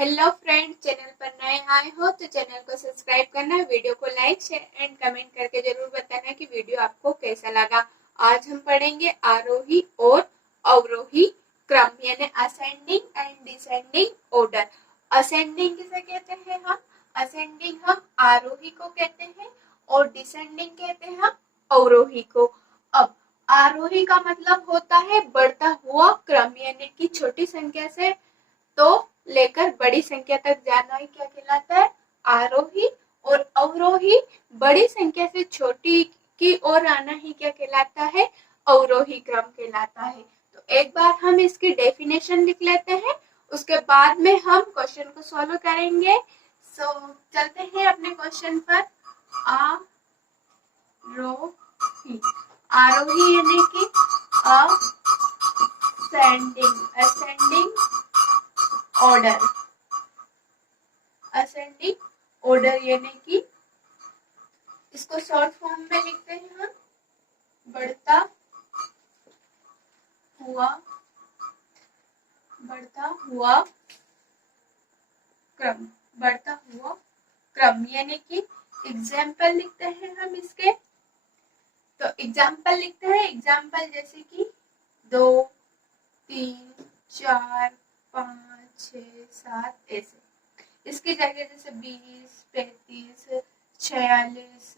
Hello friend, channel पर नए आए हो तो चैनल को सब्सक्राइब करना, वीडियो को लाइक शेयर एंड कमेंट करके जरूर बताना कि वीडियो आपको कैसा लगा। आज हम पढ़ेंगे आरोही और अवरोही क्रम यानी ascending and descending order. Ascending किसे कहते हैं हम? असेंडिंग हम आरोही को कहते हैं और डिसेंडिंग कहते हैं हम अवरोही को। अब आरोही का मतलब होता है बढ़ता हुआ क्रम, यानी कि छोटी संख्या से तो लेकर बड़ी संख्या तक जाना ही क्या कहलाता है? आरोही। और अवरोही बड़ी संख्या से छोटी की ओर आना ही क्या कहलाता है? अवरोही क्रम कहलाता है। तो एक बार हम इसकी डेफिनेशन लिख लेते हैं, उसके बाद में हम क्वेश्चन को सॉल्व करेंगे। चलते हैं अपने क्वेश्चन पर। आरोही आरोही यानी कि असेंडिंग ऑर्डर। असेंडिंग ऑर्डर यानी कि इसको शॉर्ट फॉर्म में लिखते हैं हम बढ़ता हुआ क्रम। बढ़ता हुआ क्रम यानी कि एग्जाम्पल लिखते हैं हम इसके। तो एग्जाम्पल लिखते हैं, एग्जाम्पल जैसे कि 2, 3, 4, 5, 6, 7 ऐसे। इसकी जगह जैसे 20, 35, 46,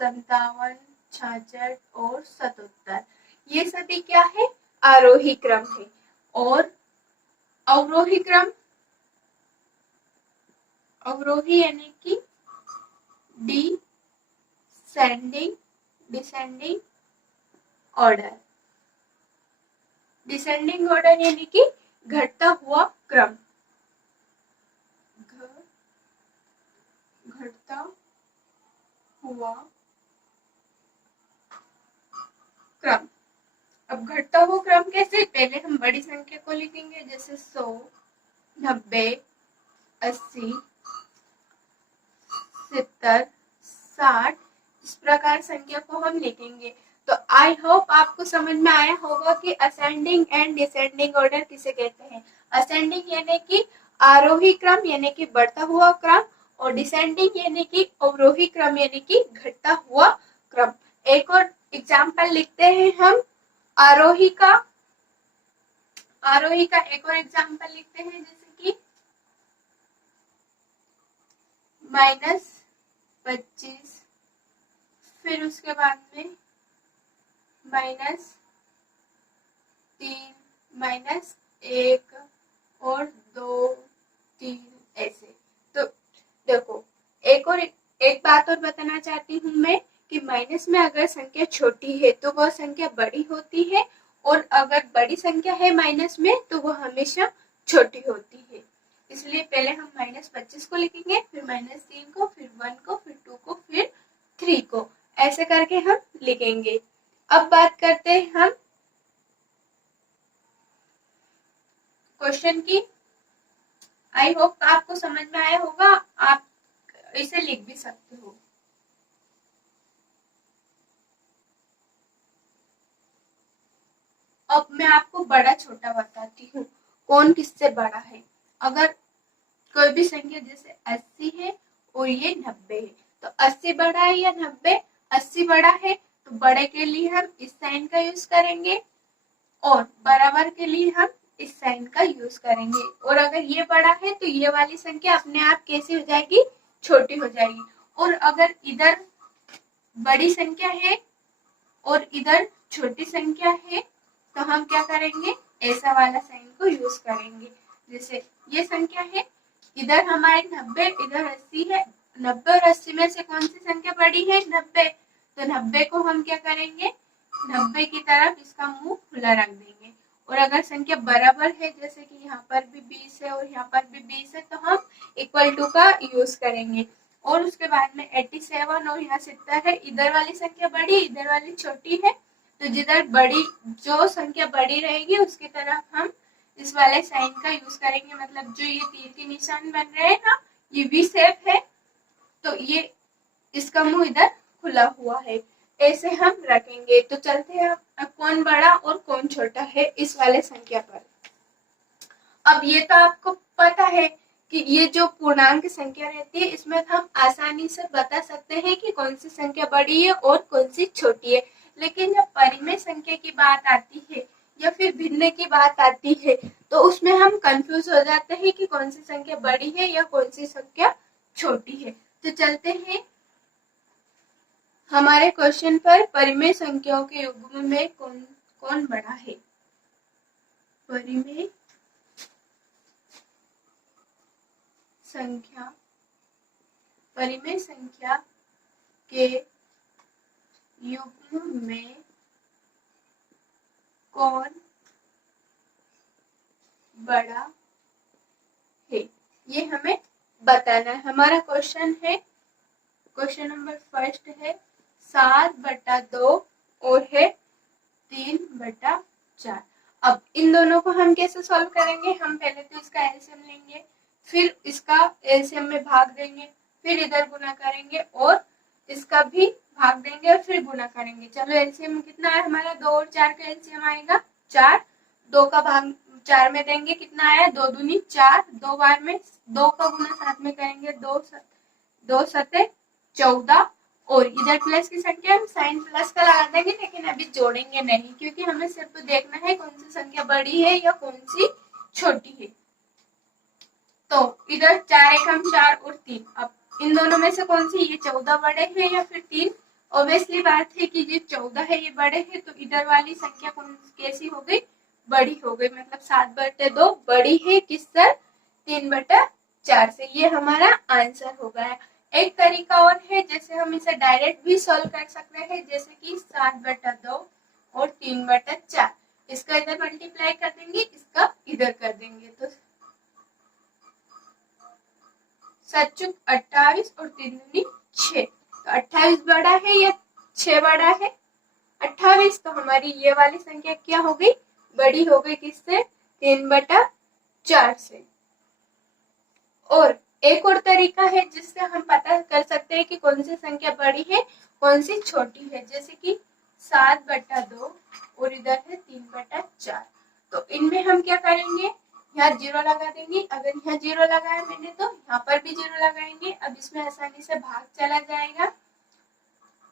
57, 66 और 77, ये सभी क्या है? आरोही क्रम है। और अवरोही क्रम, अवरोही यानी कि डिसेंडिंग ऑर्डर। डिसेंडिंग ऑर्डर यानी कि घटता हुआ क्रम। घटता हुआ क्रम। अब घटता हुआ क्रम कैसे? पहले हम बड़ी संख्या को लिखेंगे, जैसे 100, 90, 80, 70, 60, इस प्रकार संख्या को हम लिखेंगे। तो आई होप आपको समझ में आया होगा कि असेंडिंग एंड डिसेंडिंग ऑर्डर किसे कहते हैं। असेंडिंग यानी कि आरोही क्रम यानी कि बढ़ता हुआ क्रम, और डिसेंडिंग यानी कि अवरोही क्रम यानी कि घटता हुआ क्रम। एक और एग्जाम्पल लिखते हैं हम आरोही का एक और एग्जाम्पल लिखते हैं, जैसे कि -25, फिर उसके बाद में -3, -1 और 2, 3 ऐसे। तो देखो, एक बात और बताना चाहती हूँ मैं कि माइनस में अगर संख्या छोटी है तो वह संख्या बड़ी होती है, और अगर बड़ी संख्या है माइनस में तो वह हमेशा छोटी होती है। इसलिए पहले हम -25 को लिखेंगे, फिर -3 को, फिर 1 को, फिर 2 को, फिर 3 को, ऐसे करके हम लिखेंगे। अब बात करते हैं हम क्वेश्चन की। आई होप आपको समझ में आया होगा, आप इसे लिख भी सकते हो। अब मैं आपको बड़ा छोटा बताती हूँ, कौन किससे बड़ा है। अगर कोई भी संख्या जैसे 80 है और ये 90 है, तो 80 बड़ा है या 90? 80 बड़ा है, तो बड़े के लिए हम इस साइन का यूज करेंगे, और बराबर के लिए हम इस साइन का यूज करेंगे। और अगर ये बड़ा है तो ये वाली संख्या अपने आप कैसी हो जाएगी? छोटी हो जाएगी। और अगर इधर बड़ी संख्या है और इधर छोटी संख्या है, तो हम क्या करेंगे? ऐसा वाला साइन को यूज करेंगे। जैसे ये संख्या है, इधर हमारे 90, इधर 80 है। 90 और 80 में से कौन सी संख्या बड़ी है? 90। तो 90 को हम क्या करेंगे? 90 की तरफ इसका मुंह खुला रख देंगे। और अगर संख्या बराबर है, जैसे कि यहाँ पर भी 20 है और यहाँ पर भी 20 है, तो हम इक्वल टू का यूज करेंगे। और उसके बाद में 87 और यहाँ 70 है, इधर वाली संख्या बड़ी, इधर वाली छोटी है, तो जिधर बड़ी, जो संख्या बड़ी रहेगी उसकी तरफ हम इस वाले साइन का यूज करेंगे। मतलब जो ये तीर के निशान बन रहे हैं ना, ये वी शेप है, तो ये इसका मुंह इधर खुला हुआ है, ऐसे हम रखेंगे। तो चलते हैं अब कौन बड़ा और कौन छोटा है इस वाले संख्या पर। अब ये तो आपको पता है कि ये जो पूर्णांक संख्या रहती है इसमें हम आसानी से बता सकते हैं कि कौन सी संख्या बड़ी है और कौन सी छोटी है। लेकिन जब परिमेय संख्या की बात आती है या फिर भिन्न की बात आती है तो उसमें हम कंफ्यूज हो जाते हैं कि कौन सी संख्या बड़ी है या कौन सी संख्या छोटी है। तो चलते हैं हमारे क्वेश्चन पर। परिमेय संख्याओं के युग्म में कौन कौन बड़ा है? परिमेय संख्या के युग्म में कौन बड़ा है, ये हमें बताना है। हमारा क्वेश्चन है, क्वेश्चन नंबर फर्स्ट है 7/2 और है 3/4। अब इन दोनों को हम कैसे सॉल्व करेंगे? हम पहले तो इसका एलसीएम लेंगे, फिर इसका एलसीएम में भाग देंगे, फिर इधर गुना करेंगे और इसका भी भाग देंगे और फिर गुना करेंगे। चलो एलसीएम कितना है हमारा? 2 और 4 का एलसीएम आएगा 4। 2 का भाग 4 में देंगे, कितना आया? 2 दूनी 4। 2 बार में 2 का गुना 7 में करेंगे, 2 सते 14 और इधर प्लस की संख्या हम साइन प्लस का लगा देंगे, लेकिन अभी जोड़ेंगे नहीं क्योंकि हमें सिर्फ देखना है कौन सी संख्या बड़ी है या कौन सी छोटी है। तो इधर 4 एकम 4 और 3। अब इन दोनों में से कौन सी? ये 14 बड़े हैं या फिर 3? ऑब्वियसली बात है कि ये 14 है, ये बड़े हैं, तो इधर वाली संख्या कौन कैसी हो गई? बड़ी हो गई। मतलब 7/2 बड़ी है किससे? 3/4 से। ये हमारा आंसर हो गया। एक तरीका और है, जैसे हम इसे डायरेक्ट भी सॉल्व कर सकते हैं, जैसे कि 7/2 और 3/4। इसका इधर मल्टीप्लाई कर देंगे, इसका इधर कर देंगे, तो 7 28 और 3 दूनी 6। तो 28 बड़ा है या 6 बड़ा है? 28। तो हमारी ये वाली संख्या क्या हो गई? बड़ी हो गई किससे? 3/4 से। और एक और तरीका है जिससे हम पता कर सकते हैं कि कौन सी संख्या बड़ी है कौन सी छोटी है, जैसे कि 7/2 और इधर है 3/4। तो इनमें हम क्या करेंगे? यहाँ 0 लगा देंगे। अगर यहाँ 0 लगाया मैंने तो यहाँ पर भी 0 लगाएंगे। अब इसमें आसानी से भाग चला जाएगा।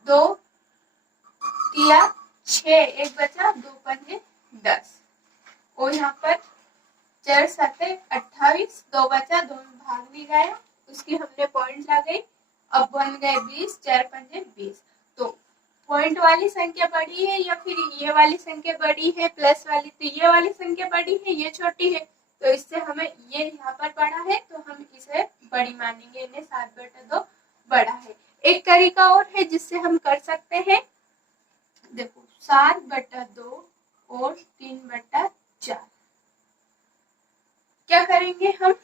2 किया 6, 1 बचा, 2 पंजे 10 और यहाँ पर 4 7 28, 2 बचा, 2 भाग भी गया, उसकी हमने पॉइंट लगाई। अब बन गए 20, 4 पंजे 20। तो पॉइंट वाली संख्या बड़ी है या फिर ये वाली संख्या बड़ी है प्लस वाली? तो ये वाली संख्या बड़ी है, ये छोटी है, तो इससे हमें ये यहाँ पर बड़ा है तो हम इसे बड़ी मानेंगे, इन्हें 7/2 बड़ा है। एक तरीका और है जिससे हम कर सकते हैं, देखो 7/2 और 3/4। क्या करेंगे हम?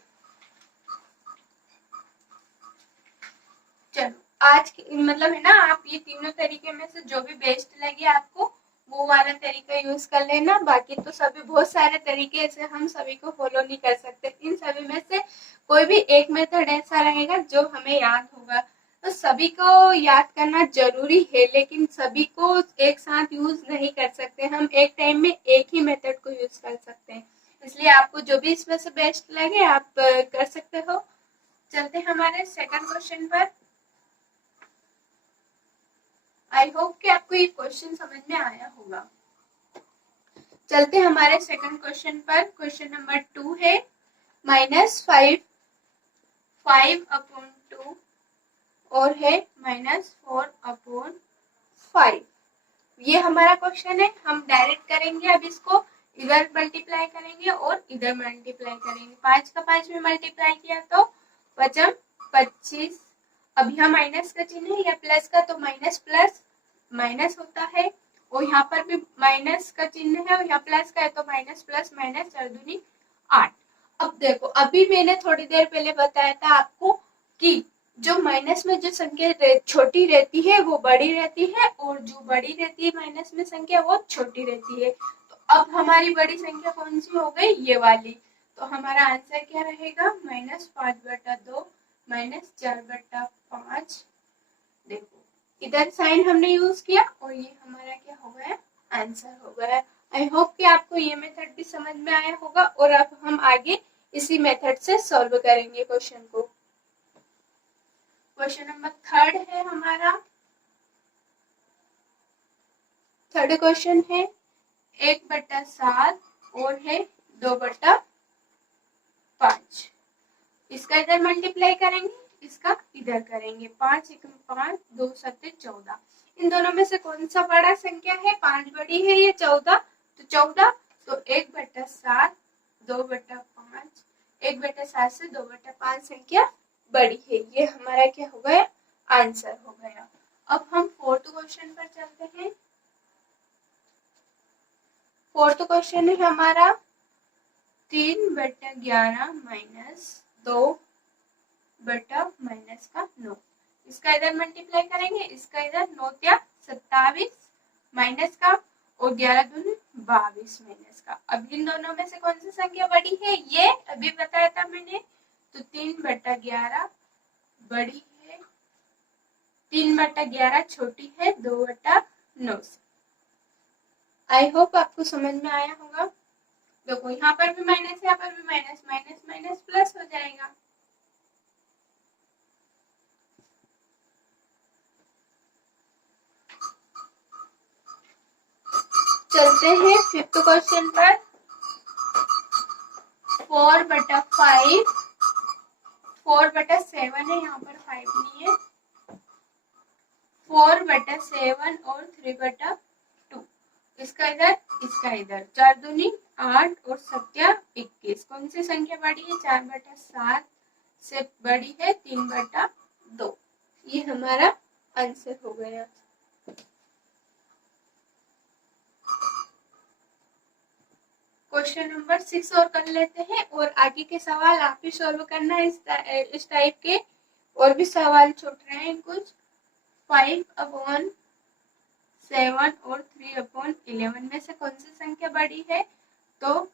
चलो आज मतलब है ना, आप ये तीनों तरीके में से जो भी बेस्ट लगे आपको वो वाला तरीका यूज कर लेना। बाकी तो सभी बहुत सारे तरीके ऐसे हम सभी को फॉलो नहीं कर सकते। इन सभी में से कोई भी एक मेथड ऐसा रहेगा जो हमें याद होगा। तो सभी को याद करना जरूरी है, लेकिन सभी को एक साथ यूज नहीं कर सकते। हम एक टाइम में एक ही मेथड को यूज कर सकते हैं, इसलिए आपको जो भी इसमें से बेस्ट लगे आप कर सकते हो। चलते हमारे सेकंड क्वेश्चन पर। आई होप कि आपको ये क्वेश्चन समझ में आया होगा। चलते हमारे सेकंड क्वेश्चन पर। क्वेश्चन नंबर 2 है -5/2 और है -4/5। ये हमारा क्वेश्चन है। हम डायरेक्ट करेंगे, अब इसको इधर मल्टीप्लाई करेंगे और इधर मल्टीप्लाई करेंगे। 5 का 5 में मल्टीप्लाई किया तो 25। अब यहाँ माइनस का चिन्ह है या प्लस का, तो माइनस प्लस माइनस होता है, और यहाँ पर भी माइनस का चिन्ह है और यहाँ प्लस का है, तो माइनस प्लस माइनस 4 दूनी 8। अब देखो, अभी मैंने थोड़ी देर पहले बताया था आपको कि जो माइनस में जो संख्या छोटी रहती है वो बड़ी रहती है, और जो बड़ी रहती है माइनस में संख्या वो छोटी रहती है। तो अब हमारी बड़ी संख्या कौन सी हो गई? ये वाली। तो हमारा आंसर क्या रहेगा? -5/2 -4/5। देखो इधर साइन हमने यूज किया और ये हमारा क्या हो गया? आंसर हो गया। आई होप कि आपको ये मेथड भी समझ में आया होगा और अब हम आगे इसी मेथड से सॉल्व करेंगे क्वेश्चन को। क्वेश्चन नंबर 3 है हमारा। थर्ड क्वेश्चन है 1/7 और है 2/5। इसका इधर मल्टीप्लाई करेंगे, इसका इधर करेंगे। 5 1 5, 2 7 14। इन दोनों में से कौन सा बड़ा संख्या है? 5 बड़ी है या 14? तो 14। तो 1/7 2/5, 1/7 से 2/5 संख्या बड़ी है। ये हमारा क्या हो गया? आंसर हो गया। अब हम फोर्थ क्वेश्चन पर चलते हैं। फोर्थ क्वेश्चन है हमारा 3/11 माइनस 2/-9। इसका इधर मल्टीप्लाई करेंगे, इसका इधर 9 या 27 माइनस का और 11 दूनी 22 माइनस का। अब इन दोनों में से कौन सी संख्या बड़ी है? ये अभी बताया था मैंने। तो 3/11 बड़ी है, 3/11 छोटी है 2/9 से। आई होप आपको समझ में आया होगा। देखो यहाँ पर भी माइनस, यहाँ पर भी माइनस, माइनस माइनस प्लस हो जाएगा। चलते हैं फिफ्थ क्वेश्चन पर। 4/5, 4/7 है, यहाँ पर 5 नहीं है। 4/7 और 3/2। इसका इधर, इसका इधर। 4 दूनी 8 और 7 21। कौन सी संख्या बड़ी है? 4/7 से बड़ी है 3/2। ये हमारा आंसर हो गया। क्वेश्चन नंबर 6 और कर लेते हैं, और आगे के सवाल आप ही सॉल्व करना है। इस टाइप के और भी सवाल छूट रहे हैं कुछ। 5/7 और 3/11 में से कौन सी संख्या बड़ी है? तो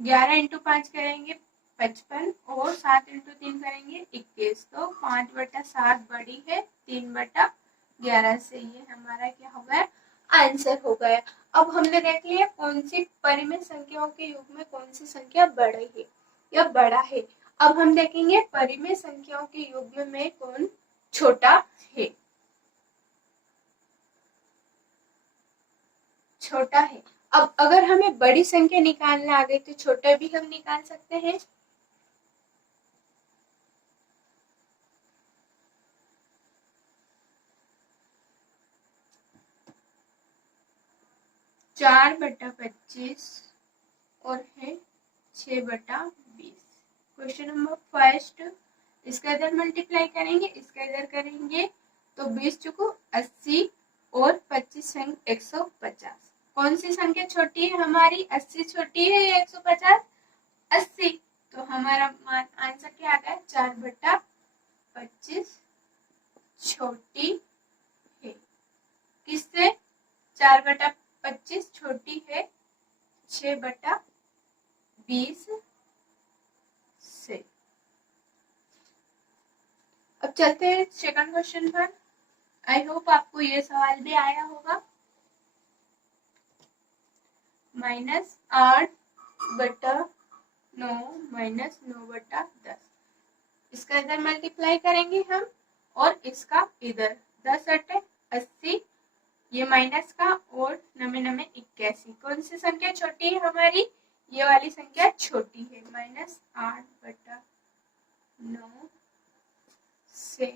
11 × 5 करेंगे 55 और 7 × 3 करेंगे 21। तो 5/7 बड़ी है 3/11 से। ये हमारा क्या हो गया? आंसर हो गया। अब हमने देख लिया कौन सी परिमेय संख्याओं के योग में कौन सी संख्या बड़ी है या बड़ा है। अब हम देखेंगे परिमेय संख्याओं के योग में कौन छोटा है। छोटा है। अब अगर हमें बड़ी संख्या निकालना आ गई तो छोटा भी हम निकाल सकते हैं। चार बटा 25 और है 6/20। क्वेश्चन नंबर फर्स्ट, इसका इधर मल्टीप्लाई करेंगे, इसका इधर करेंगे। तो 20 चुको 80 और 25 संग 150। कौन सी संख्या छोटी है हमारी? 80 छोटी है या 150? 80। तो हमारा आंसर क्या आ गया? 4/25 छोटी है। किससे? 4/25 छोटी है 6/20 से। अब चलते हैं सेकंड क्वेश्चन पर। आई होप आपको ये सवाल भी आया होगा। -8/9 माइनस 9/10। इसका इधर मल्टीप्लाई करेंगे हम और इसका इधर। 10 × 80, ये माइनस का और नमे नमे 81। कौन सी संख्या छोटी है हमारी? ये वाली संख्या छोटी है। -8/9 से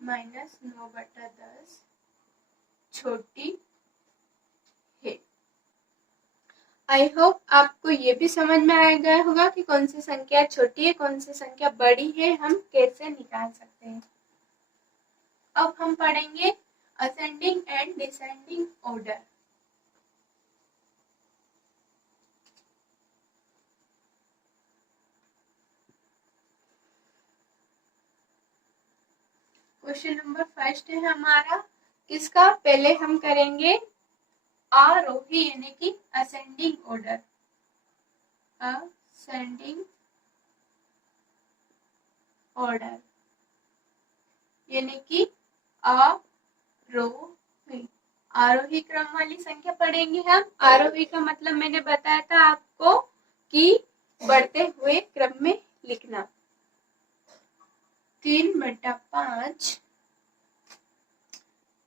-9/10 छोटी है। आई होप आपको ये भी समझ में आ गया होगा कि कौन सी संख्या छोटी है, कौन सी संख्या बड़ी है, हम कैसे निकाल सकते हैं। अब हम पढ़ेंगे ascending and descending order. Question number first है हमारा। किसका? पहले हम करेंगे आरोही यानी कि असेंडिंग ऑर्डर। असेंडिंग ऑर्डर यानी कि आरोही। आरोही क्रम वाली संख्या पढ़ेंगे हम। आरोही का मतलब मैंने बताया था आपको कि बढ़ते हुए क्रम में लिखना। 3/5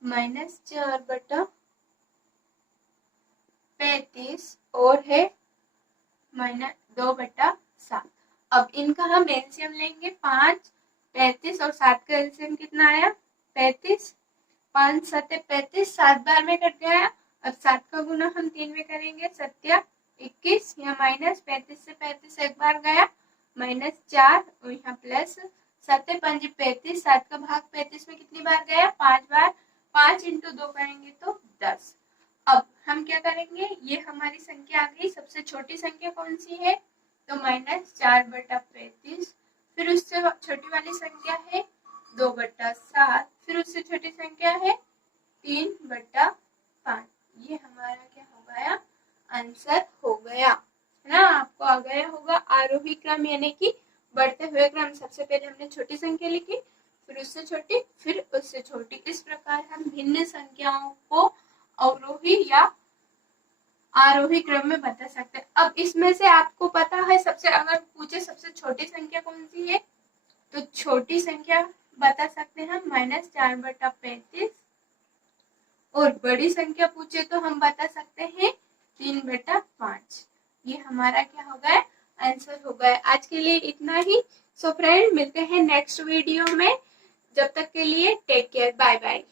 माइनस 4/35 और है -2/7। अब इनका हम एलसीएम लेंगे। 5, 35 और 7 का एलसीएम कितना आया? 35। 5 7 35, 7 बार में कट गया। अब 7 का गुना हम 3 में करेंगे, 7 21, यहाँ माइनस 35 से 35 एक बार गया, -4 और यहाँ प्लस 7 5 35, 7 का भाग 35 में कितनी बार गया? 5 बार। 5 × 2 करेंगे तो 10। अब हम क्या करेंगे, ये हमारी संख्या आ गई। सबसे छोटी संख्या कौन सी है? तो -4/35। फिर उससे छोटी वाली संख्या है 2/7। फिर उससे छोटी संख्या है 3/5। ये हमारा क्या हो गया? आंसर हो गया है ना। आपको आ गया होगा आरोही क्रम यानी कि बढ़ते हुए क्रम। सबसे पहले हमने छोटी संख्या लिखी, फिर उससे छोटी, फिर उससे छोटी। इस प्रकार हम भिन्न संख्याओं को अवरोही या आरोही क्रम में बता सकते हैं। अब इसमें से आपको पता है, सबसे अगर पूछे सबसे छोटी संख्या कौन सी है, तो छोटी संख्या बता सकते हैं हम -4/35। और बड़ी संख्या पूछे तो हम बता सकते हैं 3/5। ये हमारा क्या हो गया? आंसर हो गया। आज के लिए इतना ही। सो फ्रेंड, मिलते हैं नेक्स्ट वीडियो में। जब तक के लिए टेक केयर, बाय बाय।